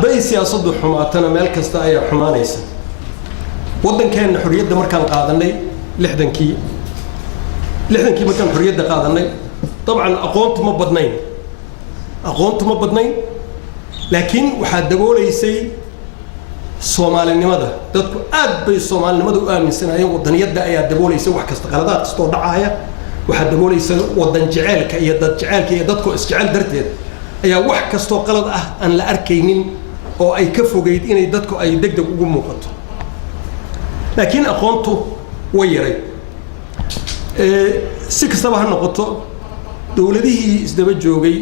hadday siyaasaddu xumaatana meel kasta ayaa xumaanaysa waddankeena xorriyadda markaan qaadanay lixdankii markaan xorriyadda qaadanay dabcan aqoontu ma badnayn laakiin waxaa dabooleysay Soomaalinimada dadku aad bay Soomaalinimada u aaminsanayeen waddaniyadda ayaa dabooleysay wax kasta qaladaad kasta oo dhacaya waxaa dabooleysay waddan jaceelka iyo dad jaceelka iyo dadku isjecel darteed ayaa wax kasta oo qalad ah aan la arkaynin oo ay ka fogeyd inay dadku ay degdeg ugu muuqato laakiin aqoontu way yaray si kastaba ha noqoto dawladihii isdaba joogay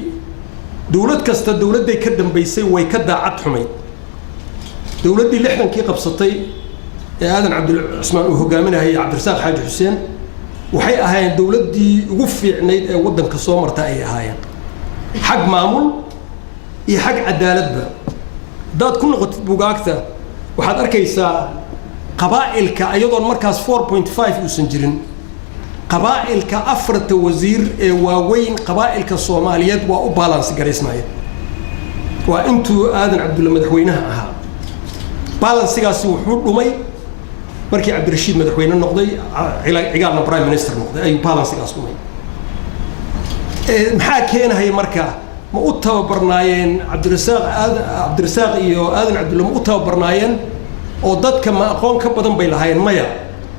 dawlad kasta dawladday ka dambeysay way ka daacad xumayd dawladdii lixdankii qabsatay ee aadan cabdulla cusmaan uu hogaaminayay cabdirasaaq xaaji xuseen waxay ahaayeen dawladdii ugu fiicnayd ee waddanka soo marta ay ahaayeen xag maamul iyo xag cadaaladba dad ku noqotid buugaagta waxaad arkaysaa qabaa'ilka ayadoon markaas 4.5 uusan jirin qabaa'ilka afarta wasiir ee waaweyn qabaa'ilka Soomaaliyeed waa u balance garaysnaayeen waa intuu aadan cabdulla madaxweynaha ahaa balansigaasi wuxuu dhumay markii cabdirashiid madaxweyne noqday cigaalna prime minister noqday ayuu balansigaas dhumay maxaa keenaya marka ma u tababarnaayeen cabdirasaaq iyo aadan cabdulla ma u tababarnaayeen oo dadka ma aqoon ka badan bay lahaayeen maya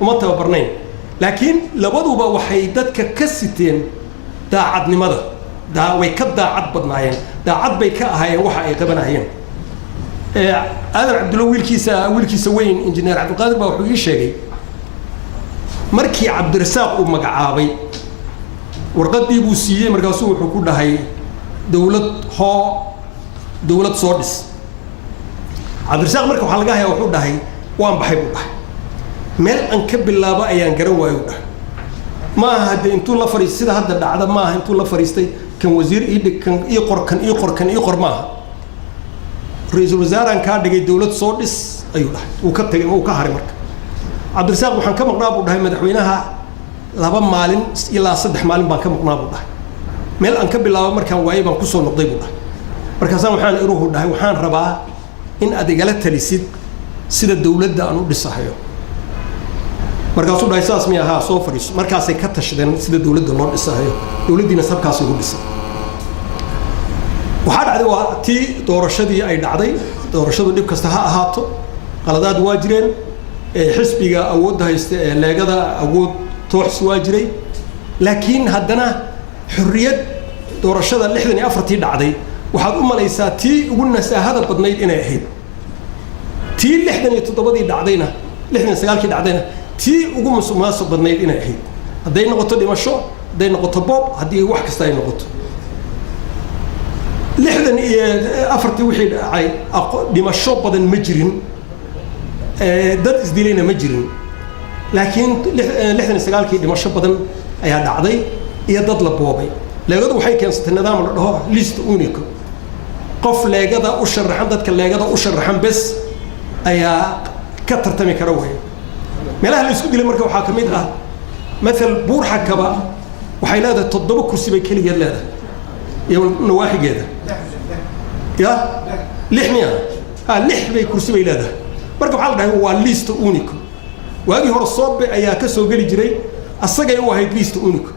uma tababarnayn laakiin labaduba waxay dadka ka siteen daacadnimada way ka daacad badnaayeen daacad bay ka ahaayeen waxa ay qabanayeen aadan cabdulla wiilkiisa weyn injineer cabdiqaadir baa wuxuu ii sheegay markii cabdirasaaq uu magacaabay warqadii buu siiyey markaasuu wuxuu ku dhahay dawlad soo dhis cabdirasaaq marka waxaa laga hayaa wuxuu dhahay waan baxay buu dhahay meel aan ka bilaabo ayaan garan waayo u dhahay ma aha haddee intuu la fariistay sida hadda dhacda ma aha intuu la fariistay kan wasiir ii dhig kan ii qor ma aha ra'iisul wasaarahan kaa dhigay dawlad soo dhis ayuu dhahay uu ka tagay uu ka haray marka cabdirasaaq waxaan ka maqnaa buu dhahay madaxweynaha 2 maalin ilaa 3 maalin baan ka maqnaa buu dhahay meel aan ka bilaabo markaan waayay baan ku soo noqday buu dhahay markaasaan waxaan iruhu dhahay waxaan rabaa in aad igala talisid sida dawladda aan u dhisahayo markaasuu dhahay saas miya ahaa soo fariiso markaasay ka tashadeen sida dawladda loo dhisahayo dawladdiina sabkaasay ugu dhisay waxaa dhacday waa tii doorashadii ay dhacday doorashadu dhib kasta ha ahaato qaladaad waa jireen xisbiga awoodda haysta ee leegada awood toox waa jiray laakiin haddana xurriyad doorashada 64tii dhacday waxaad u malaysaa tii ugu nasaahada badnayd inay ahayd tii 67tii dhacdayna 69kii dhacdayna tii ugu musuqmaasuq badnayd inay ahayd hadday noqoto dhimasho hadday noqoto boob haddii wax kasta ay noqoto 64tii wixii dhacay dhimasho badan ma jirin dad isdilayna ma jirin laakiin 69kii dhimasho badan ayaa dhacday iyo dad la boobay leegadu waxay keensatay nidaam la dhaho list unique qof leegada u sharaxan dadka leegada u sharaxan bes ayaa ka tartami kara way meelaha la isku dilay marka waxaa kamid ah مثل buur xakaba waxay leedahay 7 kursi bay kaliya leedahay iyo nawaaxigeeda ya 6 miya 6 bay kursi bay leedahay marka waxa la dhahay waa list unique waagi hore soobe ayaa ka soo gali jiray asagay u ahayd list unique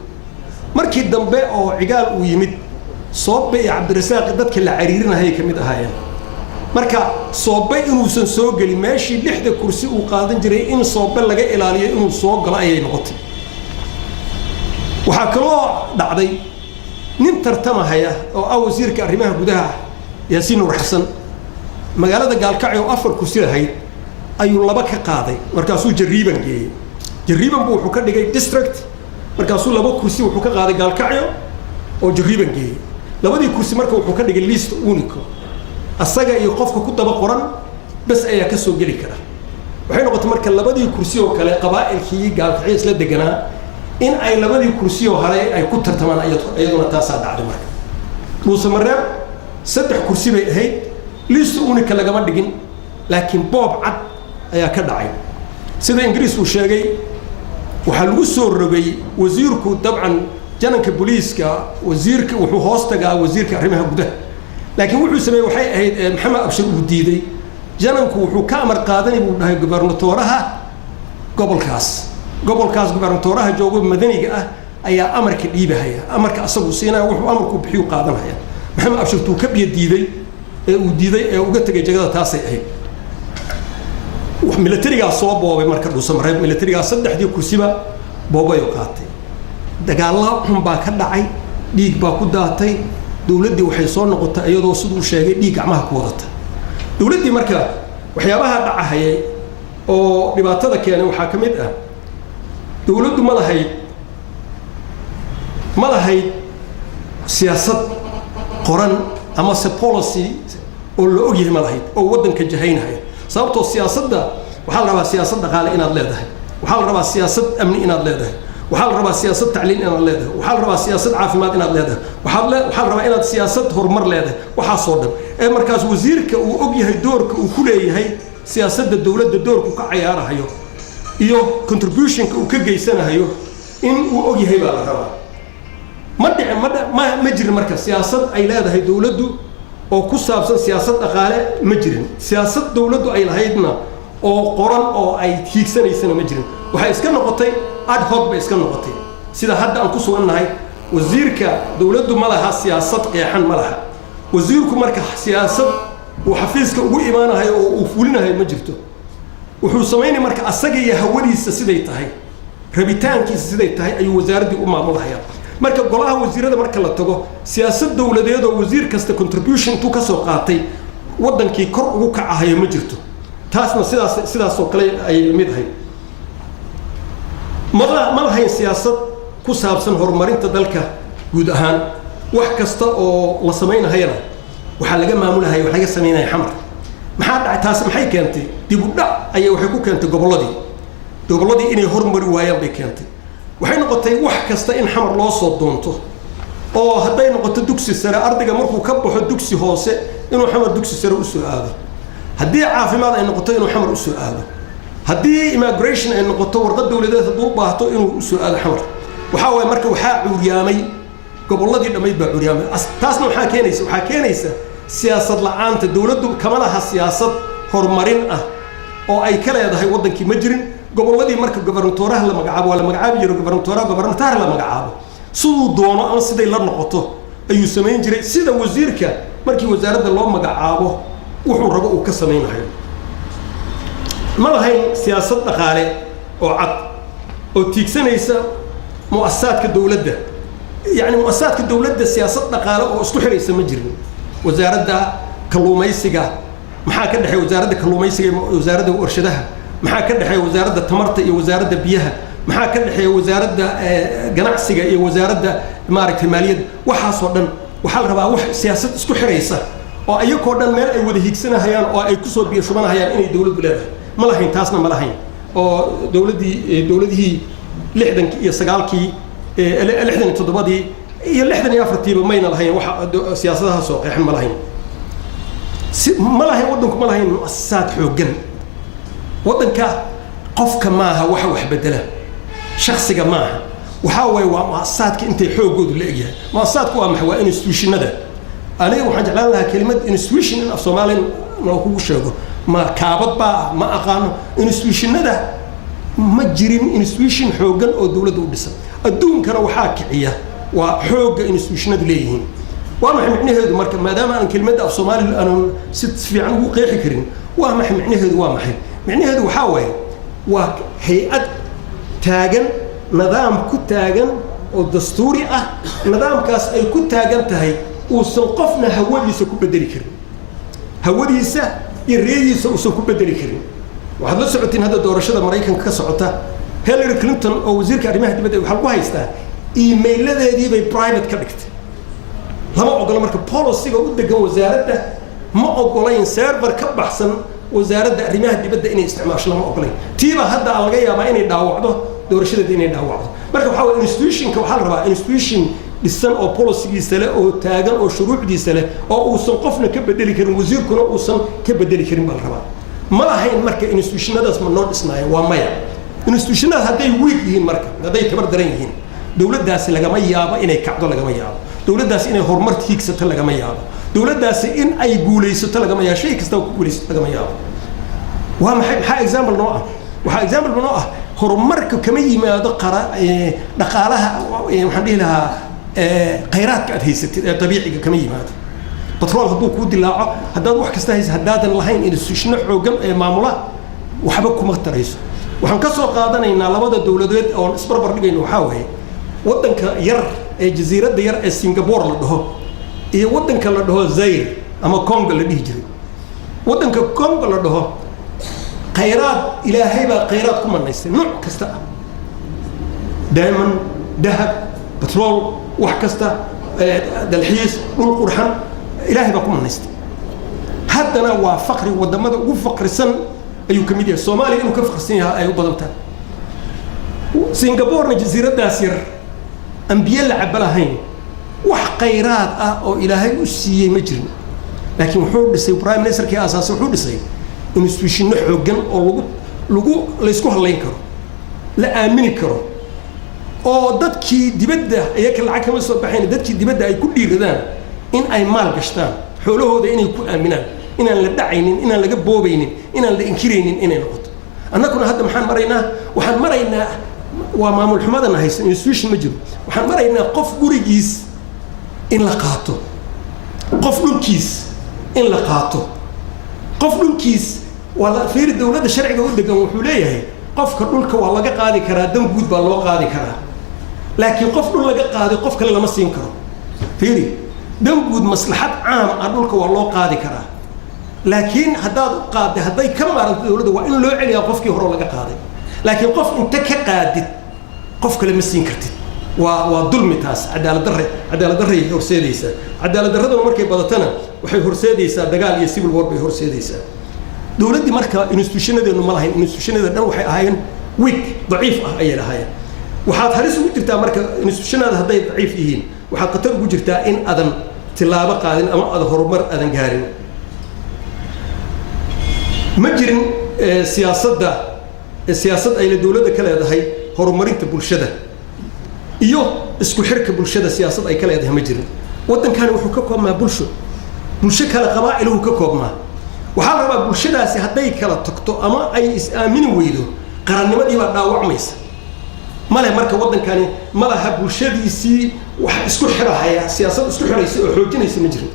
markii dambe oo cigaal uu yimid soobe iyo cabdirasaaq dadka la cariirinahay kamid ahaayeen marka soobe inuusan soo gali meeshii 6 kursi uu qaadan jiray in soobe laga ilaaliyo inuu soo galo ayay noqotay waxa kaloo dhacday nin tartamahaya oo wasiirka arrimaha gudaha Yaasiin Nuur Xasan magaalada Gaalkacyo 4 kursi lahayd ayuu 2 ka qaaday markaasuu jariiban geeyay jariiban buu wuxuu ka dhigay district markaasuu 2 kursi wuxuu ka qaaday Gaalkacyo oo jariiban geeyay labadii kursi marka wuxuu ka dhigay list unique asaga iyo qofka ku daba qoran bas ayaa ka soo gali kara waxay noqotay marka labadii kursi oo kale qabaa'ilkii Gaalkacyo isla deganaa in ay labadii kursi oo hore ay ku tartamaan ayaduna taasa dhacday marka Muuse Mareeb 3 kursi bay ahayd list unique lagama dhigin laakiin boob cad ayaa ka dhacay sida Ingiriis uu sheegay waxa lagu soo rogay wasiirku dabcan jananka booliiska wasiirka wuxuu hoos tagaa wasiirka arrimaha gudaha لكن وحو سمي وحي محمد أبشر وديدي جننكو وحو كامر قادني بودهاي غوبرناتورها قبل كاس غوبرناتورها جوجو مدني أيا أمرك ديبهايا أمرك أصبو سينا وحو أمركو بخيو قادنهايا محمد أبشر تو كبي ديدي وديدي uga tagay jagada taasay ahayd wax militariga soo boobay marka uu samray militariga saddexdii kursiba boobayo qaatay dagaal xun baa ka dhacay dhiig baa ku daatay dawladii waxay soo noqotay iyadoo sidoo sheegay dhiig gacmaha ku wadata dawladii marka waxyaabaha dhacayay oo dhibaatada keenay waxa ka mid ah dawladdu ma lahayd siyaasad qoran ama se policy oo la og yahay ma lahayd oo wadanka jahaynaya sababtoo siyaasadda waxa la rabaa siyaasad dhaqaale inaad leedahay waxa la rabaa siyaasad amni inaad leedahay waxa la rabaa siyaasad tacliin inaad leedahay waxa la rabaa siyaasad caafimaad inaad leedahay waxa la rabaa inaad siyaasad horumar leedahay waxa soo dhan ee markaas wasiirka uu og yahay doorka uu ku leeyahay siyaasadda dawladda doorku ka ciyaarayo iyo contributionka uu ka geysanayo in uu og yahay baa la rabaa ما جري مركز سياسة أي لا ده دولته أو كسب سياسة أقاله ما جري سياسة دولته أي لهيدنا أو قرن أو أي هيك سنة ما جري وهيسكن نقطة أد هوك بيسكن نقطة سيدا حد أنقصه أن هاي وزيرك دولته ما لها سياسة قيحان ما لها وزيرك مركز سياسة وحفيزك وإيمانها هاي وفولنا هاي ما جرته وحسميني مركز السجى يهودي سيدي هاي ربيتان كيس سيدي هاي أي وزارة دي مالها marka golaha wasiirada marka la tago siyaasad dawladeed oo wasiir kasta contribution tu ka soo qaatay wadankii kor ugu kacayo ma jirto taasna sidaas oo kale ay mid ahay ma lahayn siyaasad ku saabsan horumarinta dalka guud ahaan wax kasta oo la sameynayna waxa laga maamulahay waxa laga sameeyay xamar maxaa dhacay taas maxay keentay dib u dhac ayay waxay ku keentay goboladii inay horumari waayaan bay keentay waxay noqotay wax kasta in xamar loo soo doonto oo haday noqoto dugsi sare ardayga markuu ka baxo dugsi hoose inuu xamar dugsi sare u soo aado hadii caafimaad ay noqoto inuu xamar u soo aado hadii immigration ay noqoto warqad dawladeed haduu baahato inuu u soo aado xamar waxa way marka waxa cuuryaamay goboladii dhamayd baa cuuryaamay taasna waxa keenaysa siyaasad la'aanta dawladdu kama laha siyaasad horumarin ah oo ay ka leedahay wadankii ma jirin goboladii marka gobernatooraha la magacaabo wala magacaabi jiro gobernatooraha la magacaabo sidoo doono ama siday la noqoto ayuu sameyn jiray sida wasiirka markii wasaaradda loo magacaabo wuxuu rabo uu ka sameynayo ma lahayn siyaasad dhaqaale oo cad oo tiigsanaysa mu'assasaadka dawladda yani mu'assasaadka dawladda siyaasad dhaqaale oo isku xiraysa ma jirin wasaaradda kalluumaysiga maxaa ka dhaxay wasaaradda kalluumaysiga iyo wasaaradda warshadaha maxaa ka dhaxay wasaaradda tamarta iyo wasaaradda biyaha maxaa ka dhaxay wasaaradda ganacsiga iyo wasaaradda maaragtay maaliyadda waxa soo dhan waxa la rabaa wax siyaasad isku xiraysa oo ayagoo dhan meel ay wada higsanahayaan oo ay ku soo biyo-shubanahayaan inay dawladdu leedahay ma lahayn taasna ma lahayn oo dawladihii 60 iyo 9kii 67dii iyo 64tiiba mayna lahayn waxa siyaasadaha soo qeexan ma lahayn wadanku ma lahayn mu'assasaad xooggan wadanka qofka maaha wax bedela shakhsiga maaha waxa way waa mu'assasaadka intay xoogoodu la egyahay mu'assasaadku waa maxay waa institutionada aniga waxaan jeclaan lahaa kelimad institution in Soomaaliya noo kugu sheego ma kaabad baa ma aqaano institutionada ma jirin institution xooggan oo dawladda u dhisan adduunkana waxaa kiciya waa xoogga institutionadu leeyihiin waa maxay micnaheedu marka maadaama aan kelimada Soomaaliya aan si fiican ugu qeexi karin waa maxay micnaheedu waa maxay micnaheedu waxa weeye waa hay'ad taagan nidaam ku taagan oo dastuuri ah nidaamkaas ay ku taagan tahay uusan qofna hawadiisa ku bedeli karin hawadiisa iyo reediisa uusan ku bedeli karin waxaad la socotiin hadda doorashada Mareykanka ka socota Hillary Clinton oo wasiirka arrimaha dibadda waxa ku haystaa email-ladeedii bay private ka dhigtay lama ogola marka policy-ga u degan wasaaradda ma ogolayn server ka baxsan wasaaradda arrimaha dibadda inay isticmaasho lama ogolayn tiiba hadda laga yaabaa inay dhaawacdo doorashada inay dhaawacdo marka waxa weeye institution-ka waxa la rabaa institution dhisan oo policy-giisa leh oo taagan oo shuruucdiisa leh oo uusan qofna ka bedeli karin wasiirkuna uusan ka bedeli karin bal rabaa ma lahayn marka institutionadaas ma noo dhisnaayeen waa maya institutionada hadday weak yihiin marka hadday tabar daran yihiin dawladdaasi lagama yaabo inay kacdo lagama yaabo dawladdaasi inay horumar hiigsato lagama yaabo دولة داس إن أي جولي ستلقى ما يشيء كستو جولي ستلقى ما ياه وهم حق إكزامبل نوعه وحق إكزامبل نوعه هرمرك كمية ما دقرة دقالها وحدي لها قيرات كأنت هي ست طبيعي كمية ما بترول هدوك ودي لا هداد واحد كستهيز هداد اللهين إن السجن حوجم معمولة وحبكم اختريس وحنكسر قادنا إن على مدى الدولة أو إسبر برنامج وحاوي ودنك ير جزيرة ير سنغافورة لده هي ودنك لده زير أما كونغو اللي يجري ودنك كونغو لده قيرات إلى هيبة قيرات كم الناس نوع كستا دائما ذهب بترول وحكستا دلحيس والقرحان إلى هيبة كم الناس حتى أنا وفقري ودمده وفقر سن أيو كميديا الصومالي إنه كفقر سنها أيو بدلتها سنغافورة جزيرة داسير أنبياء لعبلهين وح قيرات أو إلى هاي وسي مجرم لكن وحود سي برايم مينستر كي أساس وحود سي institution حوجن أو لجو ليسكوه الله ينكره لا آمن كره أو دتكي دبده أياك العكمة الصباحين دتكي دبده أي كل يردان إن أي مال قشتان حوله هذا إن يكون آمنا إن لدعين إن لجبوبين إن لإنكرين إن نقط أنا كنا هذا محن مرينا وحن مرينا ومعمول حمادنا هاي institution مجرم وحن مرينا قف جوريجيس إن لقاته قف لونكيس إن لقاته قف لونكيس ولا في الدولة الشرعية ودك وحوليه قف كلك والله قاضي كرا دم جود بالله قاضي كرا لكن قف لون لقى قاضي قف كلا ما سينكره فيري دم جود مصلحة عام أقولك والله قاضي كرا لكن هذا قاضي هذا كم مرة الدولة وإن لو عليا قف كي هرو لقى قاضي لكن قف أنت كقاضي قف كلا ما سينكرتي وظلم تاس عدالة دري هرسيديسا عدالة درده مركي بدتنا وحي هرسيديسا دقال يسيب الورب هرسيديسا دولتي مركا انستيوشن ده انه مالهين انستيوشن ده waxay ahaayeen weak ضعيف ay ahaayeen waxaad halis ugu jirtaa marka institutionada haday ضعيف yihiin waxaad qatar ugu jirtaa in adan tilaabo qaadin ama aad horumar adan gaarin ma jirin siyaasad ay dawladda ka leedahay horumarinta bulshada iyo isku xirka bulshada siyaasad ay ka leedahay ma jirin wadankan wuxuu ka koobmaa bulsho kala qabaa'iluhu ka koobmaa waxaa la rabaa bulshadaasi hadday kala tagto ama ay is-aamini weydo qarannimadii baa dhaawacmaysa male marka wadankani malaha bulshadiisii wax isku xirahaya siyaasad isku xiraysa oo xoojinaysa ma jirin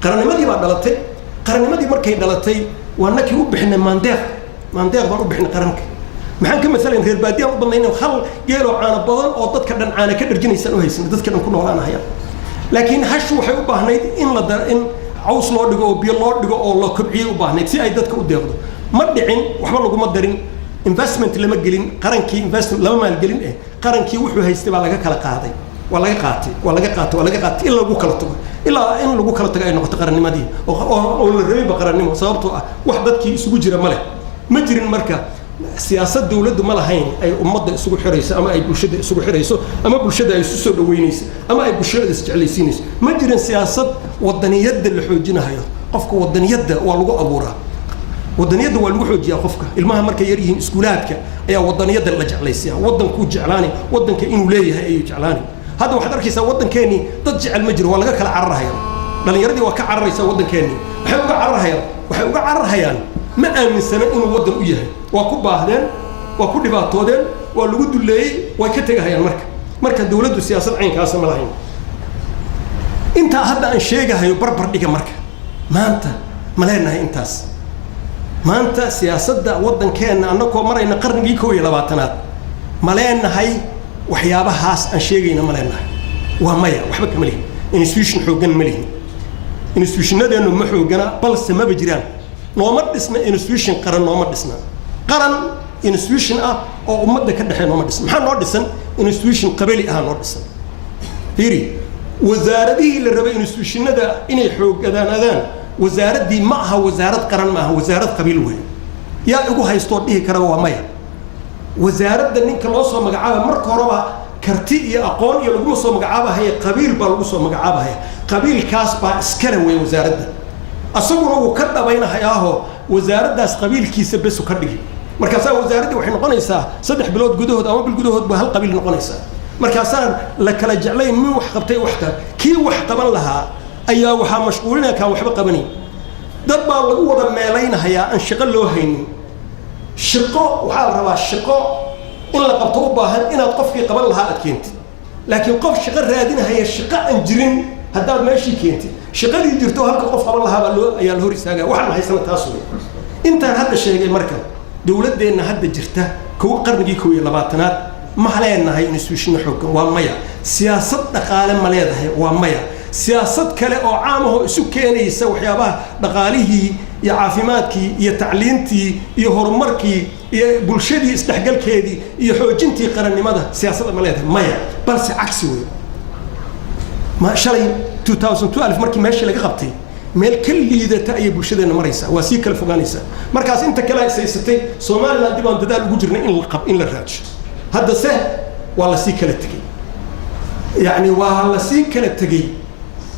qarannimadii baa dhalatay qarannimadii markay dhalatay waa nakii u bixinay maandeeq baan u bixinay qaranka maxaan ka masalan reer baadiya u badnaynay hal geelo caana badan oo dadka dhan caana ka dharjinaysan u haysan dadka dhan ku noolaanaya laakiin hashu waxay u baahnayd in عوص لورد أو بيلورد أو الله كبير وباهنك سي أيدك وديرده ما دعين وحبل لكم ما دارين investment لما جلين قرن كي investment لما ما الجلين إيه قرن كي وحده هيستوى على كلا قاعدة ولا قاتي إلا لو كلا تقول إلا إن لو كلا تقول إنه تقرن ما دي أو الرمي بقرن ما صابته وحدة كي سوجر ماله مجرين مركا سياسة دولة مالهين أي أمضي سوق حريصة أما أي بلشدة سوق حريصة أما بلشدة يسوس دوينيس أما أي بلشدة يسجليسينيس ما جرين سياسة وطنية اللي حوجنا هيا قفك وطنية واللغة أبورها وطنية واللغة حوجيا قفك المهم مركا يريهم إسكولاتك أي وطنية اللي جعليسيا وطن كود جعلاني وطن كإنه ليه أي جعلاني هذا واحد ركيس وطن كاني تجع المجر ولا كلا عرها هيا لأن يردي وكعر يسوي وطن كاني وحيوقع عرها هيا وحيوقع عرها هيا ما آمن سنة إنه وطن وياه وكباهدين وكل باتودين والوجود اللي ويكتجها هي المركز الدولة والسياسة عين كاسة ملاهين أنت هذا أن شيء هي بربر ديك مركز ما أنت ملاهنا إنتاس ما أنت سياسة دا وطن كان أنكو مرة إن قرن جيكو إلى باتنات ملاهنا هاي وحيابها هاس أن شيء إنه ملاهنا وهمية وحبك مليه institution حوجن مليه institution هذا إنه محوجنا بلس ما بجيران نومد اسمه institution قرن نومد اسمه قرن institution أو أمد كده حين نومد اسمه محن نومد اسمه institution قبلي نومد اسمه هيري وزارة دي اللي ربي institution هذا إني حوج أذان وزارة دي معها وزارة قرن معها وزارة قبيل وين يا أقول هاي استوى به كروا مايا وزارة ده نين كلاصة مجعبة مركورة كرتي أقون يلقوا مجعبة هي قبيل بلقوا مجعبة هي قبيل كاسبا سكروي وزارة ده أصبروا وكذا بين حياه وزارة داس قبيل كيس بس وكذي مركزها وزارة دي وحين قنيسة صدح بلود جدود أو بالجدود بهالقبيل نقنيسة مركزها لك لجعلين من وحقبتي وحدة كي وحقبل لها ayaa waxaa mashquulinaya kaan waxba qabanay dad baa lagu wada meelaynayaa aan shaqo loo haynin shaqo waxaa la rabaa shaqo in la qabto u baahan inaad qofkii qaban lahaa aad keentid laakiin qof shaqo raadinahaya shaqo aan jirin haddaad meeshii keentid shaqadii jirto halka qof qaban lahaa ayaa la hor istaagaa waxaan haysana taas wey intaan hadda sheegay marka dowladdeenna hadda jirta qarnigii 21aad ma leenahay institution xooggan waa maya siyaasad dhaqaale ma leedahay waa maya siyaasad kale oo caam ah oo isu keenaysa waxyaabaha dhaqaalihii iyo caafimaadkii iyo tacliintii iyo horumarkii iyo bulshadii isdhexgalkeedii iyo xoojintii qarannimada siyaasadda ma leedahay maya balse cagsi weey ma shalay 2012 markii meeshii laga qabtay meel ka liidata ay bulshadeena maraysa waa si kala fogaanaysa markaas inta kale ay saysatay Soomaaliland dibaan dadaal ugu jirnay in la raadsho hadda se waa la sii kala tagay yani waa la sii kala tagay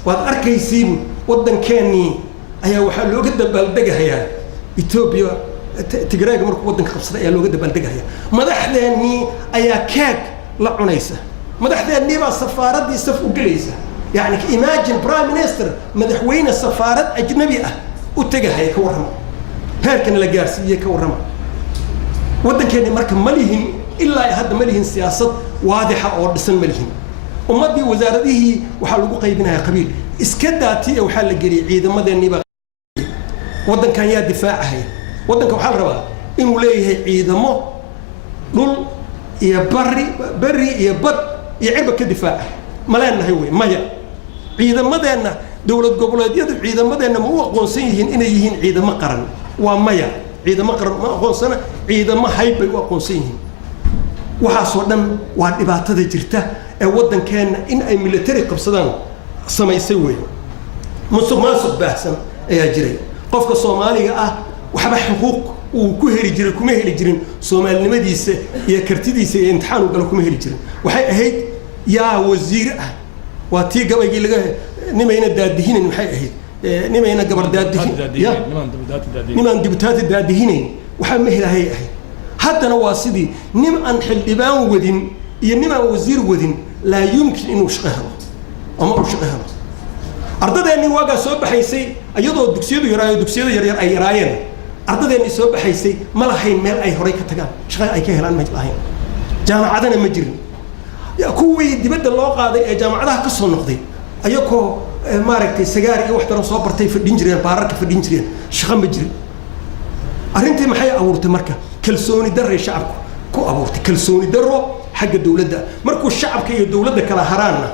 waad arkaysiin waddankeennii ayaa waxaa looga dabaaldegayaa Ethiopia Tigreega markuu waddanka qabsaday ayaa looga dabaaldegayaa madaxdeennii ayaa keeg la cunaysa madaxdeennii baa safaaradii saf u galaysa يعني imagine prime minister مدحوين السفارة أجنبية وتجاهي كورما هالكن الجارسية كورما ودن كان مركب مليهن إلا يهد مليهن سياسة واضحة أو دسن مليهن ومدي وزارته وحلقوا قيبنها قبيل إسكداتي أو حل الجري عيد مدى النبا ودن كان يا دفاع هي ودن كان حل ربا إنه ليه عيد ما نول يا بري يا بد يعبك الدفاع ملان هوي مايا ciidamadeena dawlad goboleedyada ciidamadeena ma u aqoonsan yihiin inay yihiin ciidamo qaran waa maya ciidamo qaran ma aqoonsana ciidamo hayb bay u aqoonsan yihiin waxa soo dhan waa dhibaatada jirta ee wadankeena in ay military qabsadaan samaysay weey musuqmaasuq baahsan ayaa jiray qofka Soomaaliga ah waxba xuquuq uu ku heli jiray kuma heli jirin Soomaalinimadiisa iyo kartidiisa iyo imtixaan uu galo kuma heli jirin waxay ahayd yaa wasiir ah واتي قبل يلقى نمينا دادهين محي نمينا قبل دادهين نمان دبتات الدادهين وحمه لهي أهي حتى نواسدي نم أن حلبان ودين ينما وزير ودين لا يمكن إنه شقهر أما شقهر أردد أني واقع صوب حيسي أيضا دكسيدو يراي دكسيدو يراي أي راين أردد أني صوب حيسي ما لحين مال أي هريك تجا شقه أي كهلان مجلهين جامعة مجرين يا كوي دبد الله قاضي جامعة كسر نقدي أيكو ماركتي سجاري واحدة صوبرتي في الدنجرين بارك في الدنجرين شخم بجري أرنتي محي أورت مركة كلسوني در شعبك كو أورت كلسوني درو حق الدولة ده مركو الشعب كي الدولة ده كلا هرانا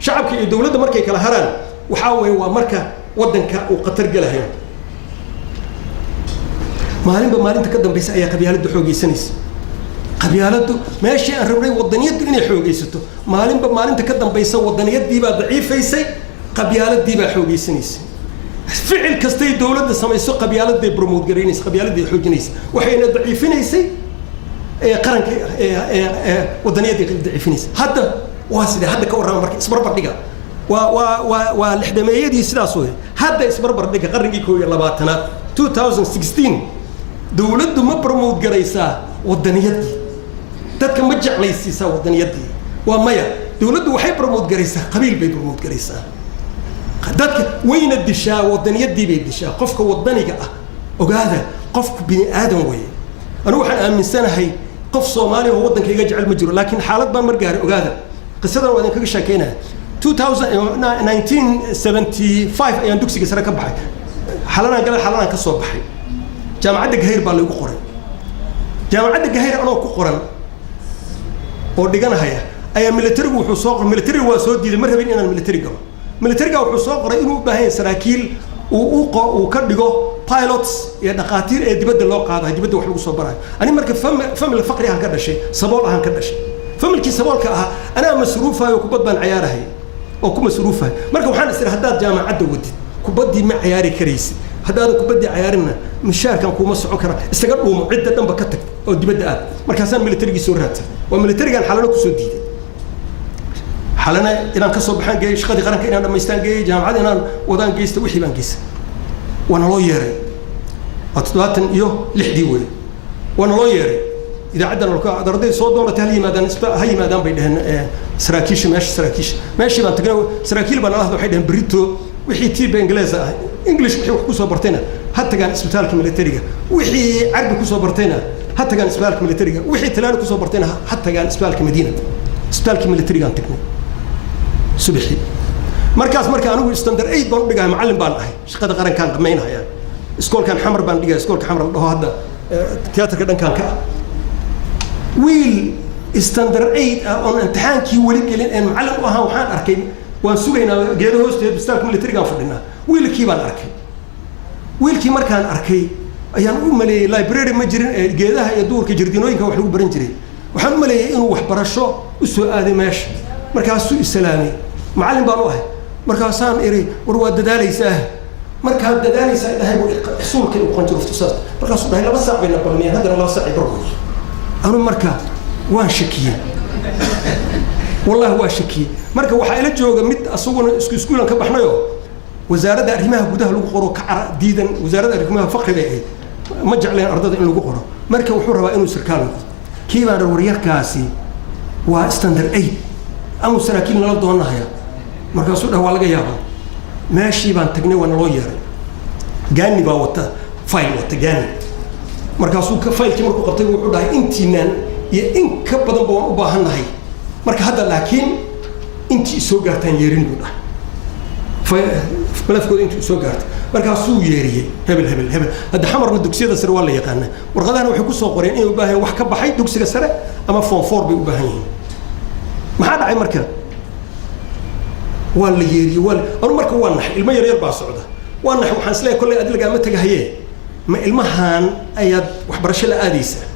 شعب كي الدولة ده مركة كلا هران وحاول ومركة ودن وقطر جلها مالين تقدم بس أي قبيلة دحوجي سنيس قبيلته ماشي الربري وطنيات إني حوجيسته مالين تقدم بيسا وطنيات دي بقى ضعيف يسي قبيلات دي بقى حوجيسنيس فعل كستي دولة سميسو قبيلات دي برمود جرينيس قبيلات دي حوجينيس وحين ضعيفين يسي قرن وطنيات دي ضعيفينيس هذا واسده هذا كورا مركز اسمر بردقة والحدمية دي سلاسوه هذا اسمر بردقة قرن كوي لباتنا 2016 دولة ما برمود جريسا وطنيات دي dadka ma jeclaysiisa wadaniyadii waa maya dawladdu waxay promote garaysaa qabiil bay promote garaysaa dadka wayna dishaa wadaniyadii bay dishaa qofka wadaniga ah ogaada qofku bini aadan weeye anu waxaan aaminsanahay qof Soomaali oo wadankayga jecel ma jiro laakiin xaalad baan mar gaaray ogaada qisada waan kaga sheekeynaa 1975 ayaan dugsiga sare ka baxay xalanaan ka soo baxay jaamacadda Gahayr baa lagu qoray jaamacadda Gahayr anoo ku qoran oo dhiganahaya ayaa militarigu wuxuu soo qoray militarigu waa soo diiday mar habeen inaan militari galo militariga wuxuu soo qoray inuu u baahan yahay saraakiil uu ka dhigo pilots iyo dhaqaatiir ee dibadda loo qaado dibadda wax lagu soo barayo ani marka family faqri aan ka dhashay sabool aan ka dhashay familkii saboolka ah ana masruufayo kubad baan ciyaarahay oo ku masruufahay marka waxaan isir haddaad jaamacadda wadid kubaddii ma ciyaari karaysid haddaad kubaddii ciyaarina mishaarkan kuma socon kara isaga dhuumo cidda dhanba ka tag oo dibadda aad markaasaan militarigii soo raadsan waa militarigan xalano ku soo diiday xalana inaan ka soo baxaan geeyay shaqadii qaranka inaan dhamaystaan geeyay jaamacad inaan wadaan geysta wixii baan geysay waana loo yeeray وتدواتن يو لحدي وي وانا لو يري اذا عندنا ارضي سو دوله هل يمادان هي مادام بيدهن سراكيش ماشي سراكيش ماشي بان تقول سراكيل بان الله waxay dhahan بريتو wixii tiib ingiliis ah english wixii wax ku soo bartayna ha tagaan isbitaalka militariga wixii carabi ku soo bartayna ha tagaan isbitaalka militariga wixii talaani ku soo bartayna ha tagaan isbitaalka madiina isbitaalka militariga aan tagnay subaxii markaas marka anigu standard 8 baan u dhigahay macallin baan ahay shaqada qarankaan dhameynaya iskoolkan xamar baan dhigay iskoolka xamar dhaho hadda tiyaatarka dhankaan ka wiil standard 8 on imtixaankii wali gelin aan macallin u ahaa waxaan arkay waan sugaynaa geedo hoosteed isbitaalka militariga aan fadhinaa wiilkii baan arkay wiilkii markaan arkay ayaan u maleeyay library ma jirin geedaha iyo duurka jardiinooyinka wax lagu baran jiray waxaan u maleeyay inuu wax barasho u soo aaday meesha markaasuu islaamay macallin baan u ahay markaasaan iri war waa dadaalaysaa markaad dadaalaysaa dhahay buu xusulka u qanjirto saas markaasuu dhahay 2 saac bayna balmiyeen haddana 2 saac barbo anu marka waan shakiyay wallahi waa shakiyay marka waxa ila jooga mid asaguna iskuulan ka baxnayo wasaaradda arrimaha gudaha lagu qoro ka diidan wasaaradda arrimaha faqriga ay ma jecleen ardada in lagu qoro marka wuxuu rabaa inuu sarkaal noqdo kiibaan wariyarkaasi waa standard 8 amu saraakiil nala doonahaya markaasuu dhahay waa laga yaabaa meeshii baan tagnay waa naloo yeeray gaani baa wata file wata gaani markaasuu ka faylkii markuu qabtay wuxuu dhahay intiinaan iyo in ka badan baan u baahannahay marka hadda laakiin intii soo gaartaan yeerin buu dhahay malafkooda intii soo gaartay markaasuu yeeriyey hebel hadda xamarna dugsiyada sare waa la yaqaanaa warqadahana waxay ku soo qoreen inay u baahan wax ka baxay dugsiga sare ama form 4 bay u baahan yihiin maxaa dhacay marka waa la yeeriyey anu marka waa naxay ilmo yar baa socda waa naxay waxaan isleeyahay kolley aad laga ma tagahaye ma ilmahan ayaad waxbarasho la aadaysaa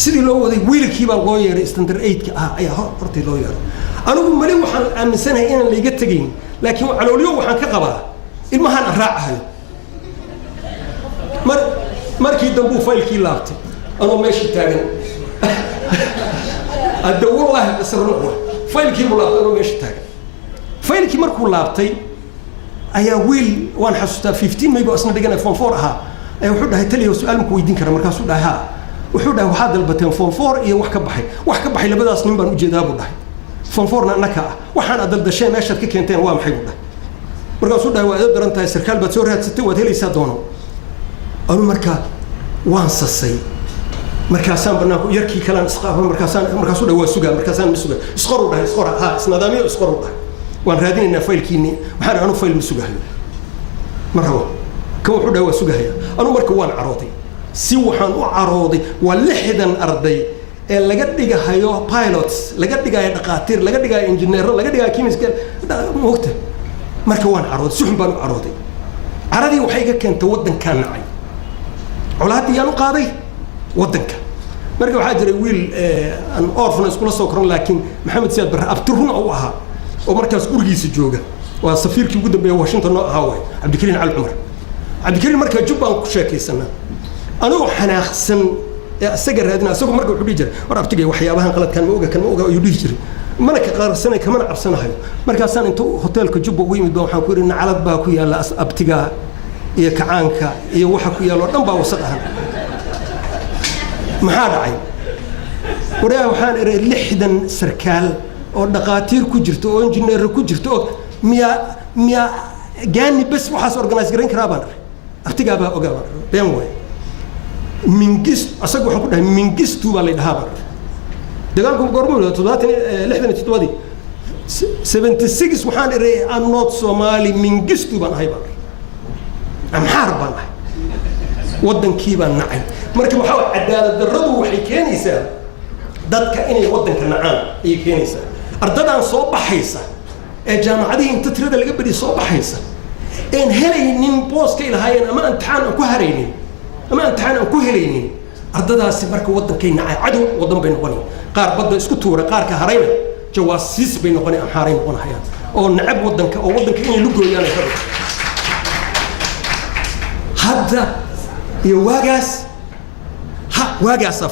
sidii loo waday wiilkii baa loo yeeray standard 8 ka ah ayaa hortii loo yeeray anigu mali waxaan aaminsanahay inaan la iga tagayn laakiin calooliyo waxaan ka qabaa ilmahan aan raacayo markii dambu faylkii laabtay anoo meeshii taagan hadda wallahi asarruuh faylkii buu laabtay anoo meeshii taagan faylkii markuu laabtay ayaa wiil waan xasuustaa 15 maybe asna dhigana form 4 ahaa ayaa wuxuu dhahay taliyo su'aal ma ku weydiin karaa markaasuu dhahay haa wuxuu dhahay waxaad dalbateen form 4 iyo wax ka baxay labadaas nin baan u jeedaa buu dhahay form 4 na annaka ah waxaan aad daldasheen meeshaad ka keenteen waa maxay buu dhahay markaasuu dhahay waa aad daran tahay sarkaal baad soo raadsatay waad helaysaa doono anu markaa waan sasay markaasaan banaanku yarkii kalaan isqaabo markaasuu dhahay waa sugaa markaasaan ma sugaa isqoru dhahay ha isnadaamiyo isqoru dhahay waan raadinaynaa faylkiinii waxaan anu fayl ma sugahayo ma rabo kan wuxuu dhahay waa sugahaya anu marka waan carooday si waxaan u carooday waa 60 arday ee laga dhigahayo pilots laga dhigayo dhaqaatiir laga dhigayo engineer laga dhigayo chemist moogta marka waan carooday si xun baan u carooday caradii waxay ka keentay wadankan nacay colaadii aan u qaaday wadanka marka waxaa jiray wiil aan orphan iskula soo koran laakiin maxamed siyaad barre abtirun oo ahaa oo markaas gurigiisa jooga waa safiirkii ugu dambeeyay Washington oo ahaa way Cabdikariin Cali Cumar Cabdikariin marka jubbaan ku sheekaysanaa anuu xanaaqsan asaga raadina asagoo marka wuxuu dhihi jiray war abtigay waxyaabahan qaladkan ma oga ayuu dhihi jiray mana ka qaarsanay kamana cabsanahayo markaasaan inta hoteelka jubba ugu yimid baa waxaan ku yidhi nacalad baa ku yaalla abtiga iyo kacaanka iyo waxa ku yaalla oo dhan baa wasaq ahan maxaa dhacay waraa waxaan iray 60 sarkaal oo dhaqaatiir ku jirto oo injineer ku jirto oo miya gaani bas waxaas organize garan karaa baan abtiga baa ogaa been way mingist asagu waxaan ku dhahay mingistu baa la dhahaa baan dagaalku goormuu 67 76 waxaan iray I'm not Somali mingistu baan ahay baan amxaar baan ahay wadankii baan nacay marka waxa cadaalad darradu waxay keenaysaa dadka inay wadanka nacaan ay keenaysaa ardadan soo baxaysa ee jaamacadii inta tirada laga bari soo baxaysa een helaynin booska ilaahayeen ama imtixaan ku haraynin ama imtixaan ku helaynin ardadaasi marka wadankay nacay cadow wadan bay noqonayaan qaar badda isku tuura qaar ka harayna jawaasiis bay noqonayaan amxaaray noqonayaan oo nacab wadanka oo wadanka inay lugooyaan ay rabaan hadda iyo waagaas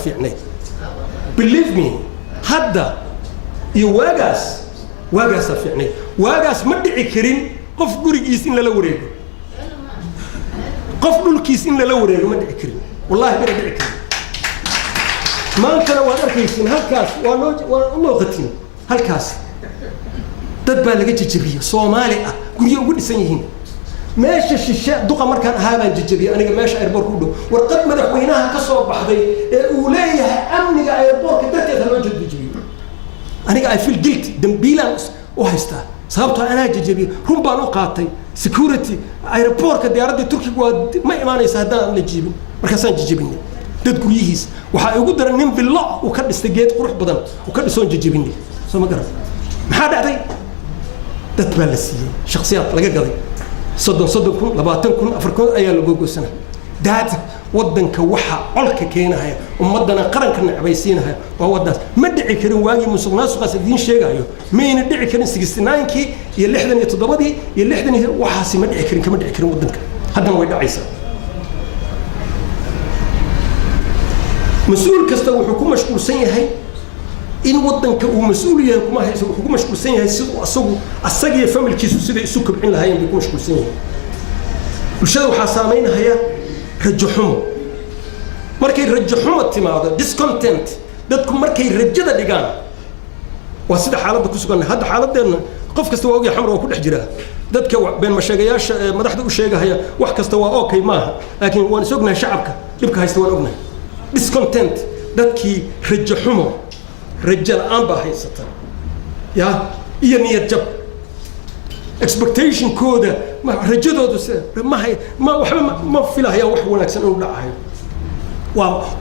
fiicnay believe me hadda iyo waagaas fiicnay waagaas ma dhici karin qof gurigiis in lala wareego qof dhulkiis in lala wareego ma dhici karin wallahi ma dhici karin maantana waad arkaysin halkaas waa muuqatin halkaas dad baa laga jajabiyey Soomaali ah guryo ugu dhisan yihiin meesha shisha duqa markaan ahaabaan jajabiyey aniga meesha airport ku dhow warqad madaxweynaha ka soo baxday ee uu leeyahay amniga airportka dadkeeda loo jajabiyey aniga I feel guilty dambiilaan u haystaa sababtoo anaa jajabiyey run baan u qaatay security airportka diyaaradda Turkiga waa ma imaanaysa haddaan la jiibin markaasaan jajabinay dad guryihiis waxa ugu daran nin villo uu ka dhistay geed qurux badan uu ka dhisoon jajabinay soo ma garan maxaa dhacday dad baa la siiyey shakhsiyaad laga gaday صدق كون لباتن كون أفريقيا أيام لجوجو سنة دات ودن كوحة علك كينها ومدنا قرن كنا عبيسينها وودنا مدعي كريم واجي مسلناس وقاصدين شيء جايو مين الدعي كريم 69 كي يلي حدا يتضبطي يلي حدا وحاسي مدعي كريم كمدعي كريم ودنك هذا ما يدعي عيسى مسؤول كسته وحكومة مشكور سنة هاي إن ودنك ومسؤولية كما هي حكومة مشكور سنة هاي السوق السجية فم الكيس وسيد السوق بعين لهاي بيكون مشكور سنة وشلو حسامين هيا رجحهم مركي رجحهم التماضي discontent dadku markay rajada dhigaan waa sida xaaladda ku sugan hadda xaaladdeena qof kasta waa ogahay xamar oo ku dhex jira dadka been masheegayaasha madaxda u sheegaya wax kasta waa okay maaha laakiin waan sognahay shacabka dibka haysta waan ognahay discontent dadkii rajaxumo rajal aan baa haysata ya iyo niyad jab expectation kooda ma rajadoodu ma waxba ma filaya wax wanaagsan inuu dhacayo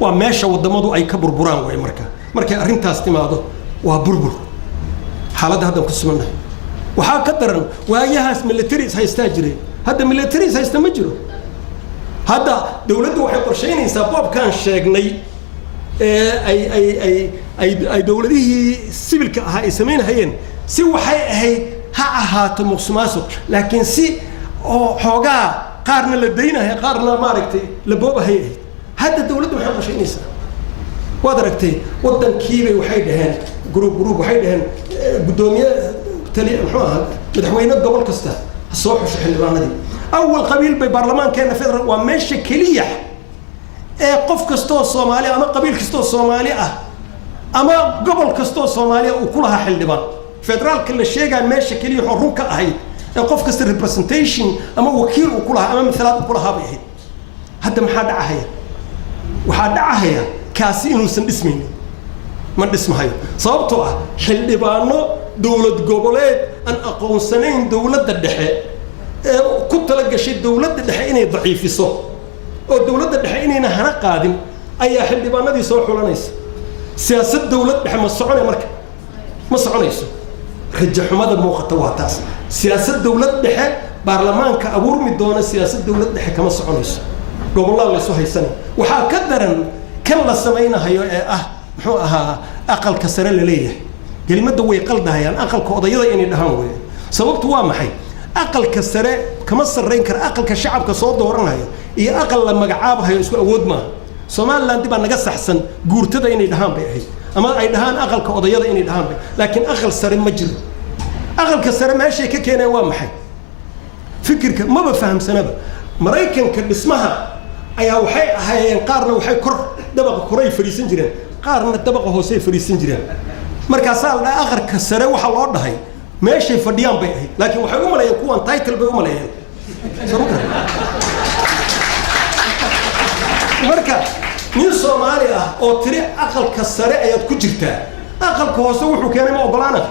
waa meesha wadamadu ay ka burburaan way markay arintaas timaado waa burbur xaaladda hadda ku sugannahay waxa ka daran waayahaas militaries haystaa jiray hadda militaries haysta ma jiro hadda dawladdu waxay qorsheynaysaa boobkan sheegnay ay dawladihii civilka ahaa ay sameynayeen si waxay ahayd ha ahaato muqsumaasuq laakiin si oo xoogaa qaarna la deynahay qaarna maaragtay la boobahay هذا الدولة ما حقش إنسان وادركتي ودن كيبي وحيد هن جروب وحيد هن قدومية تلي محوها مدحوينات قبل كسته الصوح وش حلوانا دي أول قبيل ببرلمان كان فدرال وماشي كليح قف كستو الصومالي أما قبيل كستو الصومالي أما قبل كستو الصومالي وكلها حلوان فدرال كل شيء قال ماشي كليح وروك أهيد قف كست representation أما وكيل وكلها أما مثلات وكلها بيهيد هذا محاد عهيد waxaa dhacaya kaasi inuusan dhismaynin ma dhismahayo sababtoo ah xildhibaano dawlad goboleed aan aqoonsanayn dawladda dhexe ee ku tala gashay dawladda dhexe inay daciifiso oo dawladda dhexe inayna hana qaadin ayaa xildhibaanadii soo xulanaysa siyaasad dawlad dhexe ma soconay marka ma soconayso rajaxumada muuqata waa taas siyaasad dawlad dhexe baarlamaanka abuurmi doona siyaasad dawlad dhexe kama soconayso gobolada la soo haysanay waxa ka daran kan la sameeynayo ee muxuu ahaa aqalka sare la leeyahay kelimada way qaldahayaan aqalka odayada inay dhahaan way sababtu waa maxay aqalka sare kama sareyn kara aqalka shacabka soo dooranayo iyo aqal la magacaabayo isku awood ma Soomaaliland baa naga saxsan guurtada inay dhahaan bay ahayd ama ay dhahaan aqalka odayada inay dhahaan bay laakiin aqal sare ma jiro aqalka sare meesha ka keenay waa maxay fikirka ma fahamsanaba maraykanka dhismaha ayaa waxay ahaayeen qaarna waxay kor dabaqa koray fariisan jireen qaarna dabaqa hoose fariisan jireen markaas la aqarka sare waxa loo dhahay meeshay fadhiyaan bay ahayd laakiin waxay u maleeyeen kuwan title bay u maleeyeen sababta marka nin Soomaali ah oo tiri aqalka sare ayaad ku jirtaa aqalka hoose wuxuu keenay ma ogolaana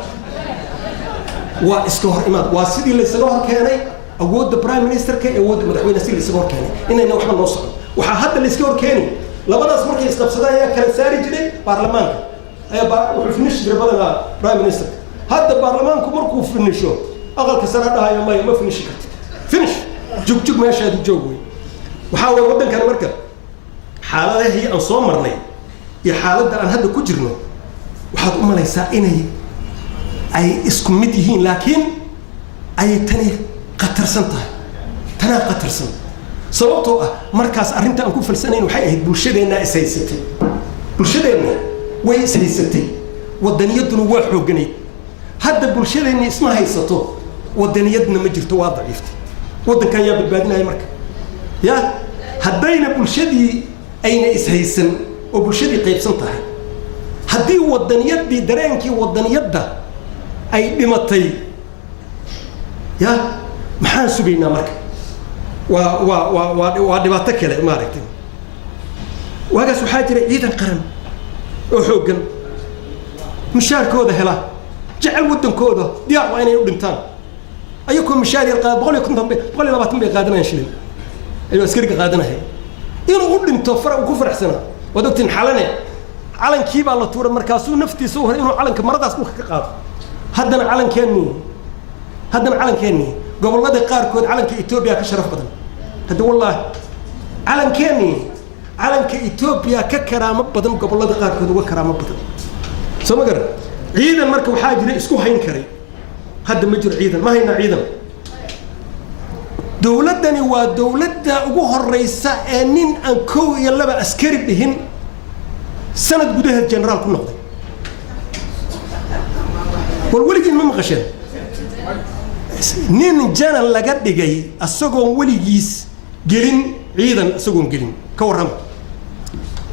waa iska hor imaad waa sidii la isaga hor keenay awoodda prime ministerka ee awoodda madaxweynaha si la isaga hor keenay inayna waxba noo socon waxa hadda la iska hor keenay labadaas markay isqabsadaan ayaa kala saari jiray baarlamaanka ayaa wuxuu finish jiray badana prime minister hadda baarlamaanku markuu finisho aqalka sare dhahayo ma finish karti finish jug meeshaad joog way waxa way wadankan marka xaaladahii aan soo marnay iyo xaaladda aan hadda ku jirno waxaad u malaysaa inay ay isku mid yihiin laakiin ay tani qatarsan tahay tanaa qatarsan sababtoo ah markaas arrinta aan ku falsanayn waxay ahayd bulshadeena is haysatay bulshadeena way is haysatay wadaniyaduna waa xooganayd hadda bulshadeena isma haysato wadaniyadna ma jirto waa daciiftay wadankan yaa badbaadinaya marka ya haddayna bulshadii ayna is haysan oo bulshadii qaybsan tahay haddii wadaniyadii dareenkii wadaniyadda ay dhimatay يا محان سبينا مرك ودباتك له ما ركتين وهذا سحاجر عيدا قرن وحوقا مشار كوده هلا جعل ودن كوده ديار وين يودنتان أيكم مشاري القاد بقول لكم بقول لنا باتم بقادنا يشيلين أيوة سكرك قادنا هي إنه ودن توفر وكفر حسنا ودكتين حالنا علن كيب على طور المركز ونفتي سوهر إنه علن كمرة أسمه كقاض هذا علن كأني هذا علن كأني قبل الله دقار كود علن كإثيوبيا كشرف بدن هذا والله علن كأني علن كإثيوبيا ككرامة بدن قبل الله دقار كود وكرامة بدن سمع قرر عيدا مركب حاجة اسكو هينكري هذا مجر عيدا ما هينا عيدا دولتنا ودولتنا وجوه الرئيس أنين أنكو يلا بأسكري بهن سنة جودها الجنرال كل نقطة والولد ما غشان نين جانا لقد جاي السجون وليجيس جلين عيدا السجون جلين كورهم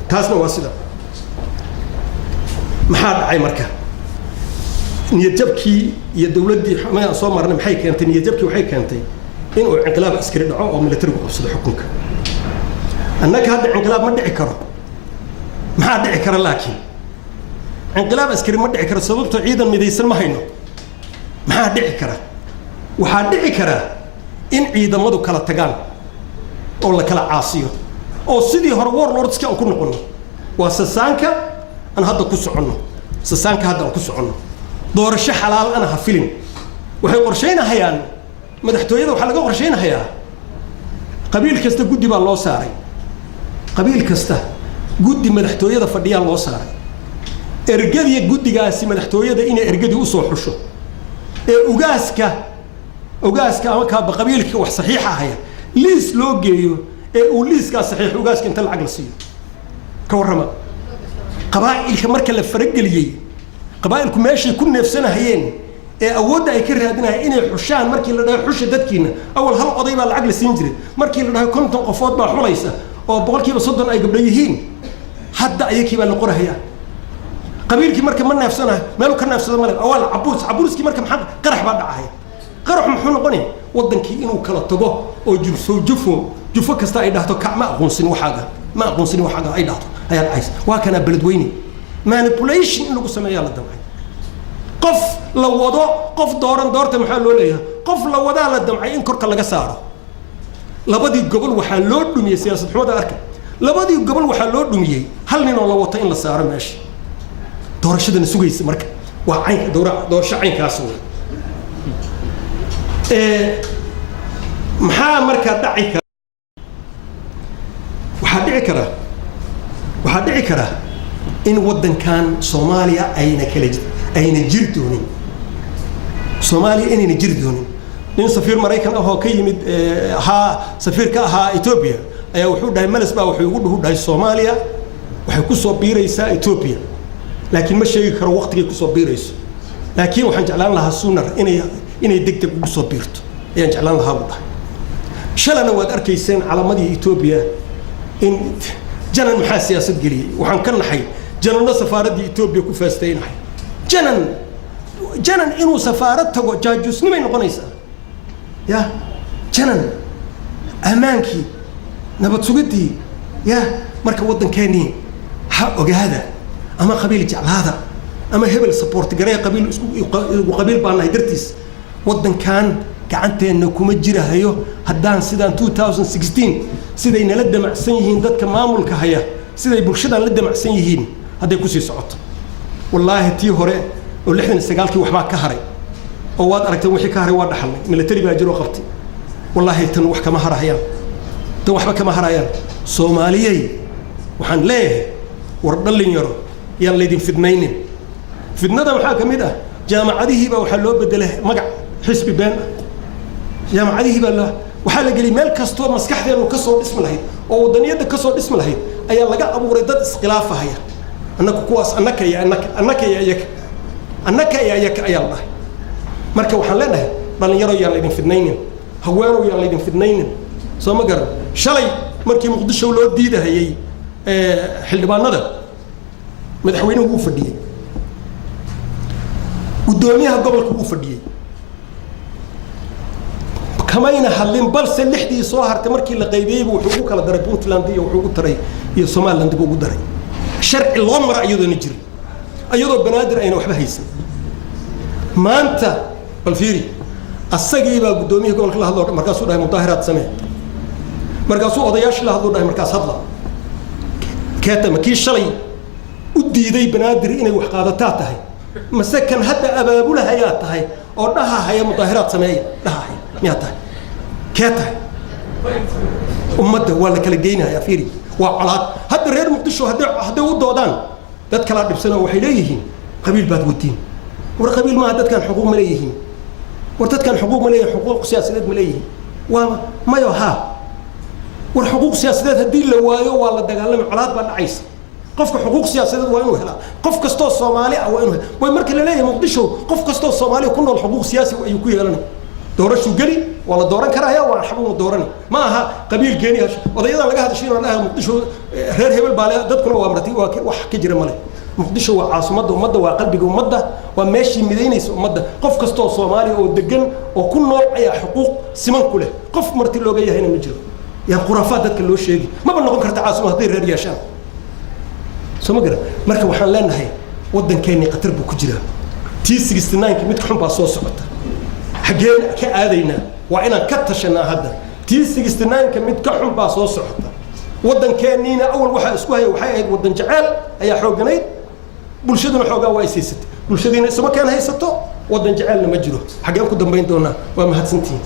تاسنا واسدا محاد عي مركه نيجبكي يا دولتي ما soo marnay maxay keentay niyajabkii waxay keentay in uu inqilaab askari dhaco oo militarigu qabsado xukunka annaka hadda inqilaab ma dhici karo maxaa dhici kara laakiin inqilaab askari ma dhici karo sababtoo ciidan midaysan ma hayno maxaa dhici kara waxaa dhici kara in ciidamadu kala tagaan oo la kala caasiyo oo sidii hore warlordska aan ku noqono waa sasaanka aan hadda ku socono sasaanka hadda aan ku socono doorasho xalaal ana ha filin waxay qorsheynayaan madaxtooyada waxa laga qorsheynayaa qabiil kasta guddi baa loo saaray qabiil kasta guddi madaxtooyada fadhiya loo saaray ergadiya guddigaasi madaxtooyada inay ergadi u soo xusho ee ugaaska ama ka qabiilka wax saxiix ah liis loo geeyo ee uu liiska saxiix ugaaska inta lacag la siiyo ka warrama qabaa'ilka marka la farageliyay qabaa'ilku meeshay ku neefsanahayeen ee awoodda ay ka raadinayaan inay xushaan markii la dhaho xusha dadkiina awal hal oday baa lacag la siin jiray markii la dhaho 50 qofood baa xulaysa oo boqolkiiba 30 ay gabdho yihiin hadda ayakii baa la qorahayaa qabiilkii marka ma neefsanahay meel ka neefsado ma leh awal caburski marka maxaa qarax baa dhacay qarax muxuu noqonay wadankii inuu kala tago oo jufo kasta ay dhahdo ma aqoonsin waxaaga ay dhahdo ayaa dhacays waa kana beledweyne manipulation in lagu sameeyo la damcay qof la wado qof doorta maxaa loo leeyahay qof la wada la damcay in korka laga saaro labadii gobol waxa loo dhumiyay siyaasad xumada arka labadii gobol waxa loo dhumiyay hal nin oo la wato in la saaro meesha doorashadana sugaysa marka waa cayn doorasho caynkaas maxaa marka dhaci kara waxa dhici kara in wadankan Soomaaliya ayna jiri doonin Soomaaliya inayna jiri doonin nin safiir Mareykan ah oo ka yimid safiirka ahaa Ethiopia ayaa wuxuu dhahay malas baa wuxuu ugu dhahay Soomaaliya waxay ku soo biiraysaa Ethiopia laakiin ma sheegi karo waqtigii ku soo biirayso laakiin waxaan jeclaan lahaa suunar inay degdeg ugu soo biirto ayaan jeclaan lahaa wada shalana waad arkayseen calaamadii Ethiopia in janan maxaa siyaasad geliyay waxaan ka naxay janana safaaradii Ethiopia ku faastaynahay janan inuu safaarad tago jaajusnimay noqonaysaa ya janan amaankii nabad sugidii ya marka wadankeeni ha ogaada ama qabiil jeclaada ama hebel support gareey qabiil isku qabiil baan nahay dartiis wadankan gacanteena kuma jirahayo haddaan sidaan 2016 siday nala damacsan yihiin dadka maamulka haya siday bulshada la damacsan yihiin haday ku sii socoto wallahi tii hore oo 69kii waxba ka haray oo waad aragtay wixii ka haray waa dhaxalnay military baa jiro qabtay wallahi tan wax kama harayaan tan waxba kama harayaan Soomaaliyay waxaan leeyahay war dhalin yaro yaan leedin fidnaynin fidnada waxa kamid ah jaamacadihi baa waxa loo bedelay magac xisbi been jaamacadihi baa waxa la galay meel kasto maskaxdeenu ka soo dhismi lahayd oo wadaniyada ka soo dhismi lahayd ayaa laga abuuray dad iskhilaafahaya annaka kuwaas annaka ayaa la dhahay marka waxaan leenahay dhalinyaro yaan leedin fidnaynin haweeno yaan leedin fidnaynin soo ma garan shalay markii Muqdisho loo diidahayay xildhibaanada madaxweynuhu uu fadhiyay gudoomiyaha gobolka uu fadhiyay كماين هالين بل سلحدي صهر تمركي لقيبيه وحقوق على دري بونتلاندية وحقوق تري يا سومالند بوجود دري شرع الأمر أيضا نجري أيضا بنادر أين وحبه يسن ما أنت بالفيري السجيبة قدومي يقول لك الله مركز ده مطهرات سماء مركز أضياش له الله مركز هذا كاتم كيش شلي ودي ذي بنادر إنه وحقادتاته مسكن حتى أبابولها هياتها أو لها هي مطهرات سماء لها هي مياتها كاتها أمده ولا كالجينا يا فيري وعلى هذا غير مقدسه هذا ودودان ذات كلام بسنة وحيليه قبيل باد والدين ورقبيل ما هذا كان حقوق ملايين ورتد كان حقوق ملايين حقوق سياسيات ملايين وما يوها والحقوق سياسيات هدي اللي وايو ولا دجالهم على بعض عيسى قفك حقوق سياسيات وينه هلا قف كستو الصومالي أو وينه ويمرك اللي ليه مقدسه قف كستو الصومالي كنا الحقوق سياسي ويكوي لنا دورة شو قلي ولا دوران كراهية ولا حبوا الدوراني ما ها قبيل جاني وضيعنا لقى هذا الشيء ولا مقدسه غير هبل بالي ضد كنا وامرتي وح كجري ماله مقدسه عاصمة ومدة وقلبي ومدة وماشي مدينة ومدة قف كستو الصومالي ودجن وكل نوع أي حقوق سمن كله قف مرتي لو جاية هنا مجرى يا خرافات ذاك اللي شيء ما بنقول كرت عاصمة هذه غير ياشان سمجرة مركب وحنا لنا هي ودن كيني قترب وكجرا تيس 69 كميت كحن باصوص عطا حقين كأذينا وعنا كتشنا هذا تيس 69 كميت كحن باصوص عطا ودن كينينا أول واحد اسمه وحي ودن جعل أي حوجنيد بلشدنا حوجا وايسيست بلشدنا سما كان هي ستو ودن جعلنا مجرو حقين كدم بين دونا وما هاد سنتين